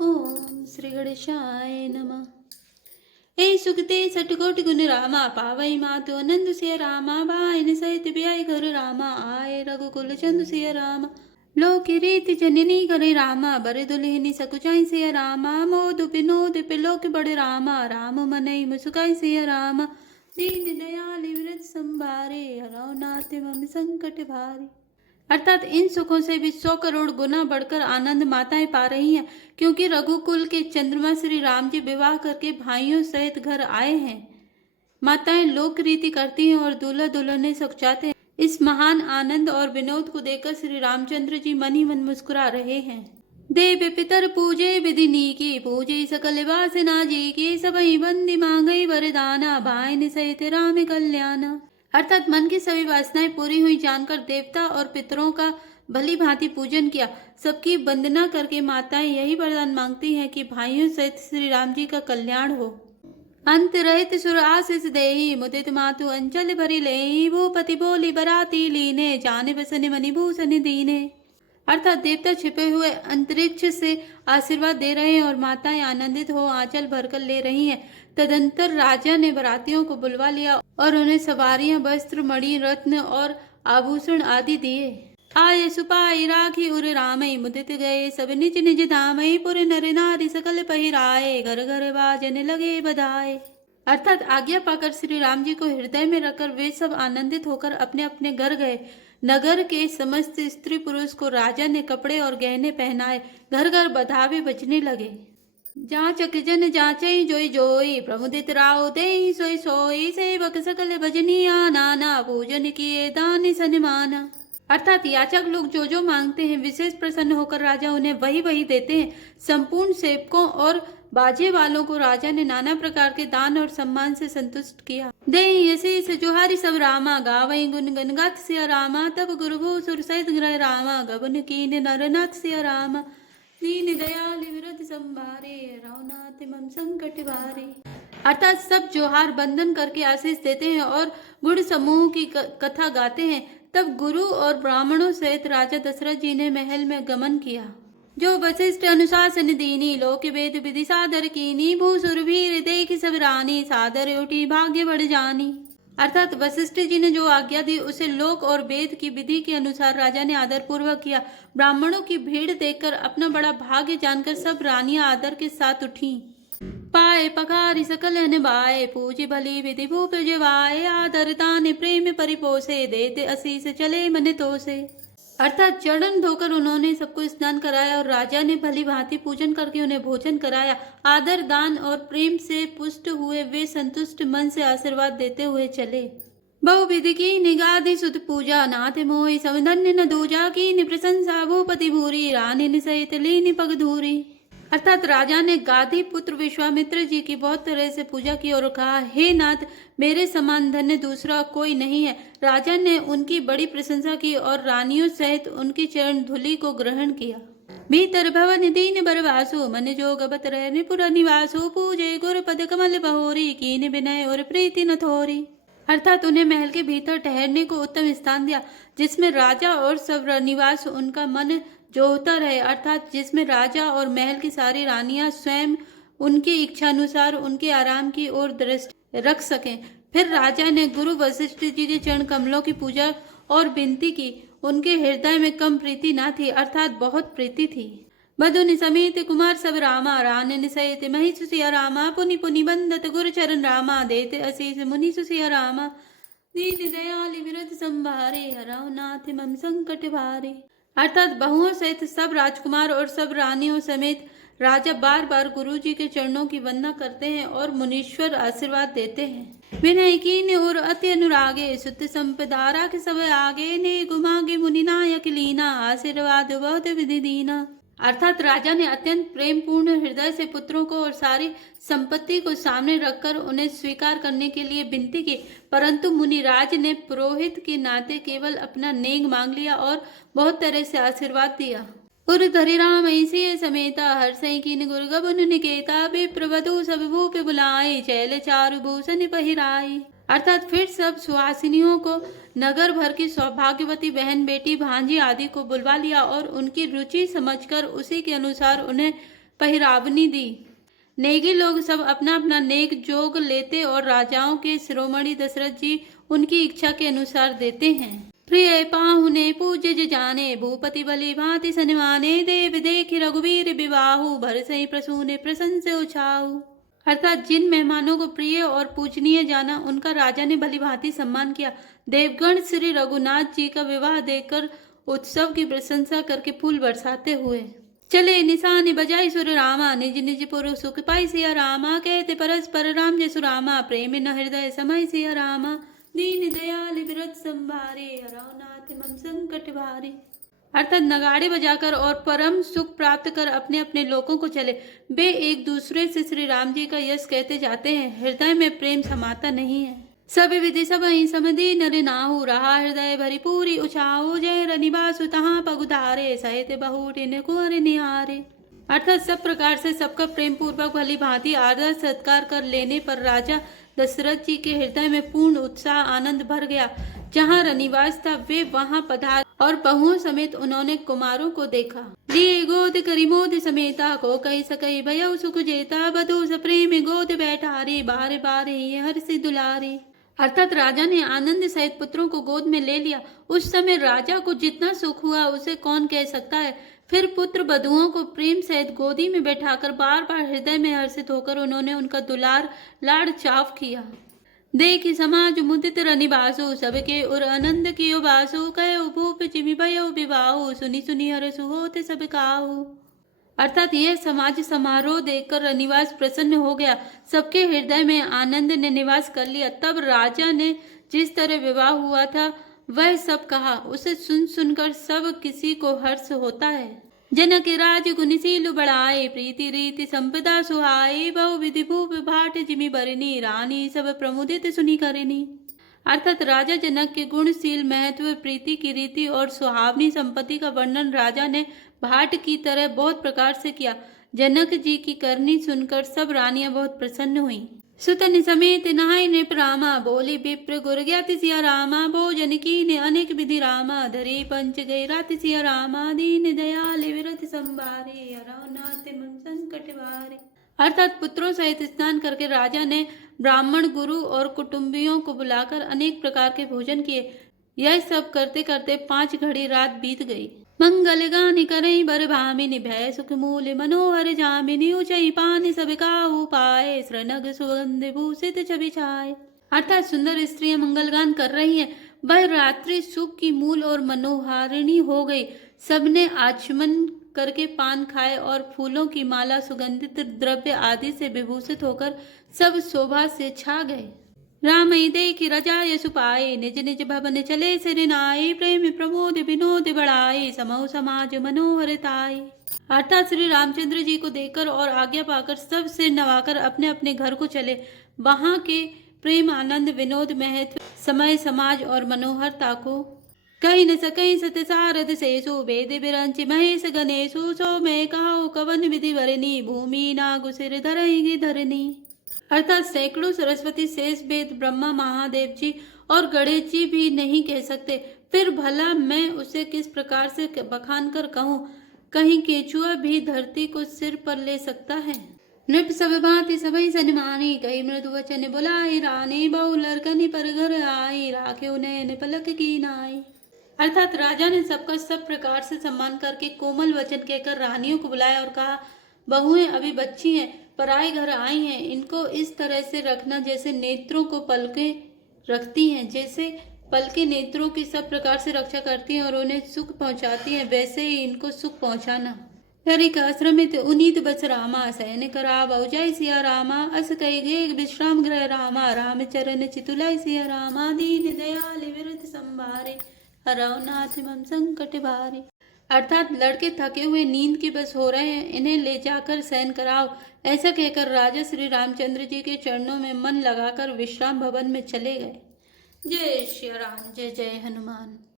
ओम श्री गणेशाय नमः। ए सुखते सटकोट गुण रामा पावई मातु आनंद सिया रामा बाइन सहित ब्याय घर रामा आए रघुकुल चंद सिया रामा लोक रीति जननी करे रामा बरे दुल्हनी सकुचाई सिया रामा मोद विनोद पिलोक बड़े रामा राम मनई मुसुकाई सिया रामा दीन दयाल विरत संभारे हरौ नाथ मम संकट भारी। अर्थात इन सुखों से भी 100 करोड़ गुना बढ़कर आनंद माताएं पा रही हैं, क्योंकि रघुकुल के चंद्रमा श्री राम जी विवाह करके भाइयों सहित घर आए हैं। माताएं लोक रीति करती हैं और दूल्हा दुल्हने सुख चाहते हैं। इस महान आनंद और विनोद को देखकर श्री रामचंद्र जी मन ही मन मुस्कुरा रहे हैं। देव पितर पूजे विधि नीकी पूजे सकल वासना जी की सबई बंदी मांगई वरदाना भाई सहित राम कल्याणा। अर्थात मन की सभी वासनाएं पूरी हुई जानकर देवता और पितरों का भली भांति पूजन किया। सबकी वंदना करके माताएं यही वरदान मांगती हैं कि भाइयों सहित श्री राम जी का कल्याण हो। अंत रहित सुर आशीष देहि मुदित मातु अंचल भरी लेहि भूपति बोली बराती लीने जाने बसने मणि भूषण दीने। अर्थात देवता छिपे हुए अंतरिक्ष से आशीर्वाद दे रहे हैं और माताएं आनंदित हो आंचल भरकर ले रही हैं। तदंतर राजा ने बरातियों को बुलवा लिया और उन्हें सवारियां वस्त्र मणि रत्न और आभूषण आदि दिए। आये सुपाई राखी उर रामई मुदित गए सब निज निज धामई पुर नर नारी सकल पहिराए घर घर बाजने लगे बधाए। अर्थात आज्ञा पाकर श्री राम जी को हृदय में रखकर वे सब आनंदित होकर अपने अपने घर गए। नगर के समस्त स्त्री पुरुष को राजा ने कपड़े और गहने पहनाए। घर घर बधावे बजने लगे। जाचक जन जाचई जोई जोई प्रमुदित राव दे सोई सोई सेवक सकल भजनिया नाना पूजन किए दान सन्माना। अर्थात याचक लोग जो जो मांगते हैं विशेष प्रसन्न होकर राजा उन्हें वही वही देते हैं। संपूर्ण सेवकों और बाजे वालों को राजा ने नाना प्रकार के दान और सम्मान से संतुष्ट किया। दे से जोहारी सब रामा गावई गुन गन गात सिया रामा तब गुरुभू सुर सहित ग्रह रामा गबन कीन नरनाथ सिया रामा दीन दयाल विरत संभारे रघुनाथ मम संकट भारे। अर्थात सब जोहार बंदन करके आशीष देते हैं और गुण समूह की कथा गाते हैं। तब गुरु और ब्राह्मणों सहित राजा दशरथ जी ने महल में गमन किया। जो वशिष्ठ अनुशासन दीनी लोक वेद विधि सादर कीनी भूसुर भीर देख सब रानी सादर उठी भाग्य बढ़ जानी। अर्थात वशिष्ठ जी ने जो आज्ञा दी उसे लोक और वेद की विधि के अनुसार राजा ने आदर पूर्वक किया। ब्राह्मणों की भीड़ देखकर अपना बड़ा भाग्य जानकर सब रानियां आदर के साथ उठी। पाए पखारी सकल बाए पूजी भली विधि भूप जवाए आदर ताने प्रेम परिपोसे देते असीस चले मन तोसे। अर्थात चरण धोकर उन्होंने सबको स्नान कराया और राजा ने भली भांति पूजन करके उन्हें भोजन कराया। आदर दान और प्रेम से पुष्ट हुए वे संतुष्ट मन से आशीर्वाद देते हुए चले। बहुविधि की निगाधि सुत पूजा नाथ मोहि समधन्य न दूजा की प्रशंसा भूपति भूरी रानी सहित लीनी पग धूरी। अर्थात राजा ने गाधी पुत्र विश्वामित्र जी की बहुत तरह से पूजा की और कहा, हे नाथ, मेरे समान धन्य दूसरा कोई नहीं है। राजा ने उनकी बड़ी प्रशंसा की और रानियों सहित उनकी चरण धूलि को ग्रहण किया। भीतर भवन दीन बरवासु मन जोग बत रहने पुरा निवासु पूजे गुर पद कमल बहोरी कीन विनय और प्रीति न थोरी। अर्थात उन्हें महल के भीतर ठहरने को उत्तम स्थान दिया जिसमें राजा और सब निवास उनका मन जोहता रहे। अर्थात जिसमें राजा और महल की सारी रानियां स्वयं उनकी इच्छानुसार उनके आराम की ओर दृष्टि रख सकें। फिर राजा ने गुरु वशिष्ठ जी के चरण कमलों की पूजा और विनती की। उनके हृदय में कम प्रीति न थी, अर्थात बहुत प्रीति थी। बधुनि समेत कुमार सब रामा रानन सहित मही सुसिया रामा पुनि पुनि बंदत गुरु चरण रामा देते असीस मुनि सुसिया रामा दीन दयाल विरत संभारे हरौ नाथ मम संकट भारे। अर्थात बहुओं सहित सब राजकुमार और सब रानियों समेत राजा बार बार गुरु जी के चरणों की वंदना करते हैं और मुनीश्वर आशीर्वाद देते हैं। विनय कीन्य और अति अनुरागे सुत संपदारा के सब आगे ने गुमागे मुनि नायक लीना आशीर्वाद बहुत विधि दीना। अर्थात राजा ने अत्यंत प्रेम पूर्ण हृदय से पुत्रों को और सारी संपत्ति को सामने रखकर उन्हें स्वीकार करने के लिए विनती की, परंतु मुनिराज ने पुरोहित के नाते केवल अपना नेग मांग लिया और बहुत तरह से आशीर्वाद दिया। उर धरि राम ऐसी समेता हर सई कीन गुर गबन निकेता विप्रवधु सब भूप बुलाए चैल चारु भूषण पहिराई। अर्थात फिर सब सुहासिनियों को नगर भर की सौभाग्यवती बहन बेटी भांजी आदि को बुलवा लिया और उनकी रुचि समझकर उसी के अनुसार उन्हें पहिरावनी दी। नेगी लोग सब अपना अपना नेक जोग लेते और राजाओं के शिरोमणि दशरथ जी उनकी इच्छा के अनुसार देते हैं। प्रिय पाहुने पूज्य जाने, भूपति बलि भांति सन्माने, देव देखि रघुवीर विवाहु, भरसई प्रसूने प्रशंसे उछाहु। अर्थात जिन मेहमानों को प्रिय और पूजनीय जाना, उनका राजा ने भली भांति सम्मान किया। देवगण श्री रघुनाथ जी का विवाह देखकर उत्सव की प्रशंसा करके फूल बरसाते हुए चले। निशान बजाई सुर रामा, निज निज पुर सुख पाई सिया रामा, कहते परस्पर राम जय सुरामा, प्रेम न हृदय समय सिया रामा, दीन दयाल विरत संभारे, हरौ नाथ मम संकट भारे। अर्थात नगाड़े बजाकर और परम सुख प्राप्त कर अपने अपने लोकों को चले। वे एक दूसरे से श्री राम जी का यश कहते जाते हैं, हृदय में प्रेम समाता नहीं है। सब विधि सब ही समधि नर नाहु, रहा हृदय भरी पूरी उछाहु, जय रनिवासु तहाँ पगुधारे, सहित बहुटिन कुंवर निहारे। अर्थात सब प्रकार से सबका प्रेम पूर्वक भली भांति आदर सत्कार कर लेने पर राजा दशरथ जी के हृदय में पूर्ण उत्साह आनंद भर गया। जहाँ रनिवास था वे वहाँ पधार और बहुओं समेत उन्होंने कुमारों को देखा। लिए गोद करी मोद समेता, को कही सकई भयउ सुख जेता, बधु सप्रेम गोद बैठारी, बारे बारे हर्षि दुलारी। अर्थात राजा ने आनंद सहित पुत्रों को गोद में ले लिया। उस समय राजा को जितना सुख हुआ उसे कौन कह सकता है। फिर पुत्र बधुओं को प्रेम सहित गोदी में बैठाकर बार बार हृदय में हर्षित होकर उन्होंने उनका दुलार लाड़ चाव किया। देखि समाज मुदित रनिवासु, सबके उर आनंद कियो बासु, कहो भूप जिमि भयो विवाहु, सुनी सुनी हरसु होते सब काहू। अर्थात यह समाज समारोह देखकर रनिवास प्रसन्न हो गया। सबके हृदय में आनंद ने निवास कर लिया। तब राजा ने जिस तरह विवाह हुआ था वह सब कहा। उसे सुन सुनकर सब किसी को हर्ष होता है। जनक राज गुणशील बढ़ाए, प्रीति रीति संपदा सुहाए, बहु विधि भूप भाट जिमि बरनी, रानी सब प्रमुदित सुनी करनी। अर्थात राजा जनक के गुणशील महत्व, प्रीति की रीति और सुहावनी संपत्ति का वर्णन राजा ने भाट की तरह बहुत प्रकार से किया। जनक जी की करनी सुनकर सब रानियां बहुत प्रसन्न हुईं। सुतन समेत नहाय नृप रामा, बोले विप्र गुर ज्ञाति सिया रामा, भोजन कीने अनेक विधि रामा, धरे पंच गए राति सिया रामा, दीन दयाल विरत संभारे, हरौ नाथ मम संकट भारे। अर्थात पुत्रों सहित स्नान करके राजा ने ब्राह्मण, गुरु और कुटुंबियों को बुलाकर अनेक प्रकार के भोजन किए। यह सब करते करते 5 घड़ी रात बीत गई। मंगल गान करई बर भामिनी, भय सुख मूल मनोहर जामिनी, ऊंचाई पान सब काहू पाए, श्रनग सुगंध भूषित छवि छाए। अर्थात सुंदर स्त्रियां मंगल गान कर रही हैं। वह रात्रि सुख की मूल और मनोहारिणी हो गई। सबने आचमन करके पान खाए और फूलों की माला, सुगंधित द्रव्य आदि से विभूषित होकर सब शोभा से छा गए। राम देखि रजाय सुपाए, निज निज भवन चले सिरनाए, प्रेम प्रमोद विनोद बढ़ाए, समूह समाज मनोहरताए। अर्थात श्री रामचंद्र जी को देखकर और आज्ञा पाकर सब सिर नवाकर अपने अपने घर को चले। वहां के प्रेम, आनंद, विनोद, महत्व, समय, समाज और मनोहरता को कहीं न सकई सत सारद शेषु, वेद विरंचि महेश गणेशु, सो मैं कहो कवन विधि वरनी, भूमि नागु सिर धरई धरनी। अर्थात सैकड़ों सरस्वती, शेष, वेद, ब्रह्मा, महादेव जी और गणेश जी भी नहीं कह सकते। फिर भला मैं उसे किस प्रकार से बखान कर कहूँ। कहीं केचुआ भी धरती को सिर पर ले सकता है। नृप सब भांति सबई सन्मानी, कही मृदु वचन बुलाई रानी, बहु लरकनी पर घर आई, राखे उन्हें पलक की नाई। अर्थात राजा ने सबका सब प्रकार से सम्मान करके कोमल वचन कहकर रानियों को बुलाया और कहा, बहुएं अभी बच्ची हैं, पराए घर आई हैं, इनको इस तरह से रखना जैसे नेत्रों को पलकें रखती हैं। जैसे पलकें नेत्रों की सब प्रकार से रक्षा करती हैं और उन्हें सुख पहुंचाती हैं, वैसे ही इनको सुख पहुंचाना। हरिक आश्रमित उनीत बस रामा, सैन करा बहुजाई सिया रामा, अस कई गे विश्राम गृह रामा, राम चरण चितुलाई सिया रामा, दीन दयाल विरत संभारे, हरौ नाथ मम संकट भारे। अर्थात लड़के थके हुए नींद की बस हो रहे हैं, इन्हें ले जाकर शयन कराओ। ऐसा कहकर राजा श्री रामचंद्र जी के चरणों में मन लगाकर विश्राम भवन में चले गए। जय श्री राम, जय जय हनुमान।